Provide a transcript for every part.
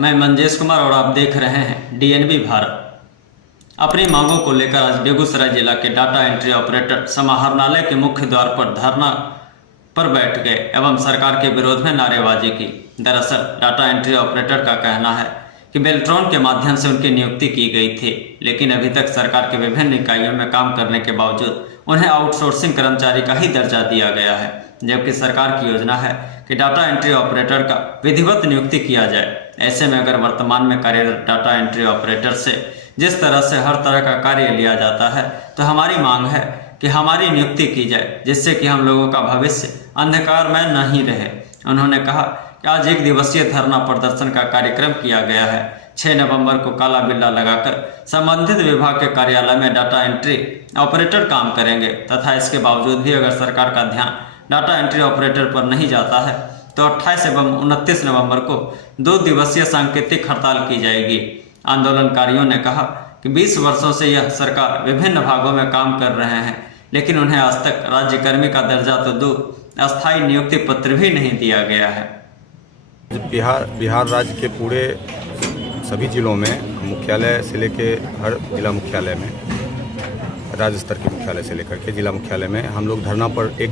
मैं मंजेश कुमार और आप देख रहे हैं डीएनबी भारत। अपनी मांगों को लेकर आज बेगूसराय जिला के डाटा एंट्री ऑपरेटर समाहरणालय के मुख्य द्वार पर धरना पर बैठ गए एवं सरकार के विरोध में नारेबाजी की। दरअसल डाटा एंट्री ऑपरेटर का कहना है कि बेल्ट्रॉन के माध्यम से उनकी नियुक्ति की गई थी, लेकिन अभी तक सरकार के विभिन्न इकाइयों में काम करने के बावजूद उन्हें आउटसोर्सिंग कर्मचारी का ही दर्जा दिया गया है, जबकि सरकार की योजना है कि डाटा एंट्री ऑपरेटर का विधिवत नियुक्ति किया जाए। ऐसे में अगर वर्तमान में कार्यरत डाटा एंट्री ऑपरेटर से जिस तरह से हर तरह का कार्य लिया जाता है, तो हमारी मांग है कि हमारी नियुक्ति की जाए, जिससे कि हम लोगों का भविष्य अंधकार में नहीं रहे। उन्होंने कहा कि आज 1 दिवसीय धरना प्रदर्शन का कार्यक्रम किया गया है। 6 नवंबर को काला बिल्ला लगाकर संबंधित विभाग के कार्यालय में डाटा एंट्री ऑपरेटर काम करेंगे तथा इसके बावजूद भी अगर सरकार का ध्यान डाटा एंट्री ऑपरेटर पर नहीं जाता है तो 28 एवं 29 नवंबर को 2 दिवसीय सांकेतिक हड़ताल की जाएगी। आंदोलनकारियों ने कहा कि 20 वर्षों से यह सरकार विभिन्न भागों में काम कर रहे हैं, लेकिन उन्हें आज तक राज्यकर्मी का दर्जा तो दूर अस्थायी नियुक्ति पत्र भी नहीं दिया गया है। बिहार राज्य के पूरे सभी जिलों में मुख्यालय से लेकर हर जिला मुख्यालय में, राज्य स्तर के मुख्यालय से लेकर के जिला मुख्यालय में हम लोग धरना पर एक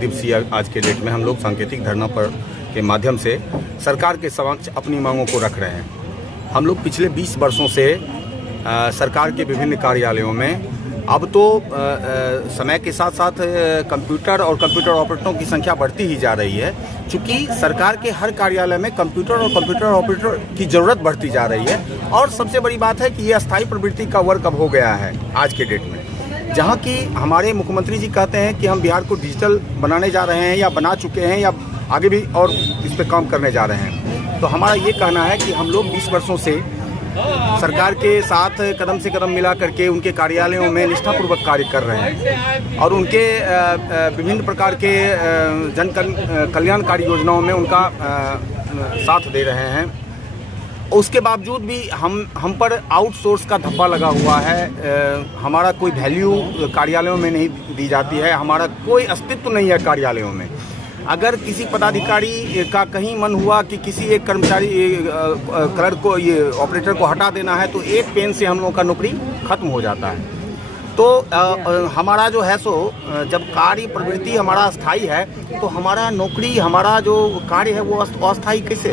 दिवसीय आज के डेट में हम लोग सांकेतिक धरना पर के माध्यम से सरकार के समक्ष अपनी मांगों को रख रहे हैं। हम लोग पिछले 20 वर्षों से सरकार के विभिन्न कार्यालयों में, अब तो समय के साथ साथ कंप्यूटर और कंप्यूटर ऑपरेटरों की संख्या बढ़ती ही जा रही है। चूँकि सरकार के हर कार्यालय में कंप्यूटर और कंप्यूटर ऑपरेटर की ज़रूरत बढ़ती जा रही है, और सबसे बड़ी बात है कि ये अस्थायी प्रवृत्ति का वर्क अब हो गया है आज के डेट में, जहाँ की हमारे मुख्यमंत्री जी कहते हैं कि हम बिहार को डिजिटल बनाने जा रहे हैं या बना चुके हैं या आगे भी और इस पर काम करने जा रहे हैं। तो हमारा ये कहना है कि हम लोग 20 वर्षों से सरकार के साथ कदम से कदम मिला करके उनके कार्यालयों में निष्ठापूर्वक कार्य कर रहे हैं और उनके विभिन्न प्रकार के जन कल्याणकारी योजनाओं में उनका साथ दे रहे हैं। उसके बावजूद भी हम पर आउटसोर्स का धब्बा लगा हुआ है। हमारा कोई वैल्यू कार्यालयों में नहीं दी जाती है, हमारा कोई अस्तित्व नहीं है कार्यालयों में। अगर किसी पदाधिकारी का कहीं मन हुआ कि किसी एक कर्मचारी क्लर्क को, ये ऑपरेटर को हटा देना है, तो एक पेन से हम लोगों का नौकरी खत्म हो जाता है। तो हमारा जो है सो, जब कार्य प्रवृत्ति हमारा अस्थाई है तो हमारा नौकरी, हमारा जो कार्य है वो अस्थाई कैसे,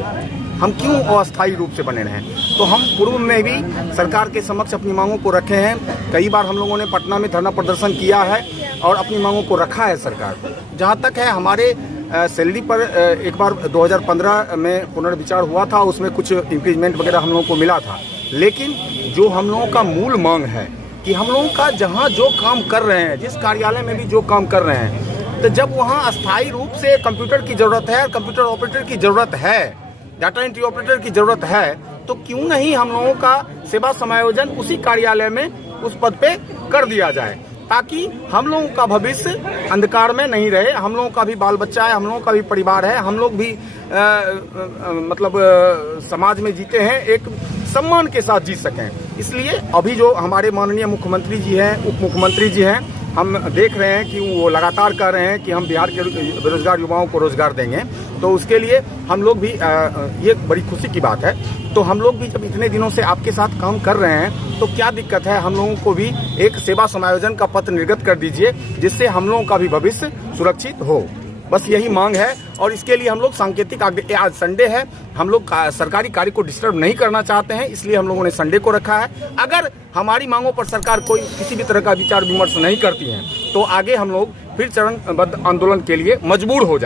हम क्यों अस्थायी रूप से बने रहें। तो हम पूर्व में भी सरकार के समक्ष अपनी मांगों को रखे हैं। कई बार हम लोगों ने पटना में धरना प्रदर्शन किया है और अपनी मांगों को रखा है सरकार को। जहाँ तक है हमारे सैलरी पर एक बार 2015 में पुनर्विचार हुआ था, उसमें कुछ इंक्रीजमेंट वगैरह हम लोगों को मिला था, लेकिन जो हम लोगों का मूल मांग है कि हम लोगों का जहाँ जो काम कर रहे हैं, जिस कार्यालय में भी जो काम कर रहे हैं, तो जब वहाँ अस्थायी रूप से कंप्यूटर की ज़रूरत है, कंप्यूटर ऑपरेटर की ज़रूरत है, डाटा एंट्री ऑपरेटर की ज़रूरत है, तो क्यों नहीं हम लोगों का सेवा समायोजन उसी कार्यालय में उस पद पे कर दिया जाए, ताकि हम लोगों का भविष्य अंधकार में नहीं रहे। हम लोगों का भी बाल बच्चा है, हम लोगों का भी परिवार है, हम लोग भी समाज में जीते हैं, एक सम्मान के साथ जी सकें। इसलिए अभी जो हमारे माननीय मुख्यमंत्री जी हैं, उप मुख्यमंत्री जी हैं, हम देख रहे हैं कि वो लगातार कह रहे हैं कि हम बिहार के बेरोजगार युवाओं को रोजगार देंगे। तो उसके लिए हम लोग भी ये बड़ी खुशी की बात है। तो हम लोग भी जब इतने दिनों से आपके साथ काम कर रहे हैं, तो क्या दिक्कत है, हम लोगों को भी एक सेवा समायोजन का पत्र निर्गत कर दीजिए, जिससे हम लोगों का भी भविष्य सुरक्षित हो। बस यही मांग है, और इसके लिए हम लोग सांकेतिक, आज संडे है, हम लोग सरकारी कार्य को डिस्टर्ब नहीं करना चाहते हैं, इसलिए हम लोगों ने संडे को रखा है। अगर हमारी मांगों पर सरकार कोई किसी भी तरह का विचार विमर्श नहीं करती है, तो आगे हम लोग फिर चरणबद्ध आंदोलन के लिए मजबूर हो जाए।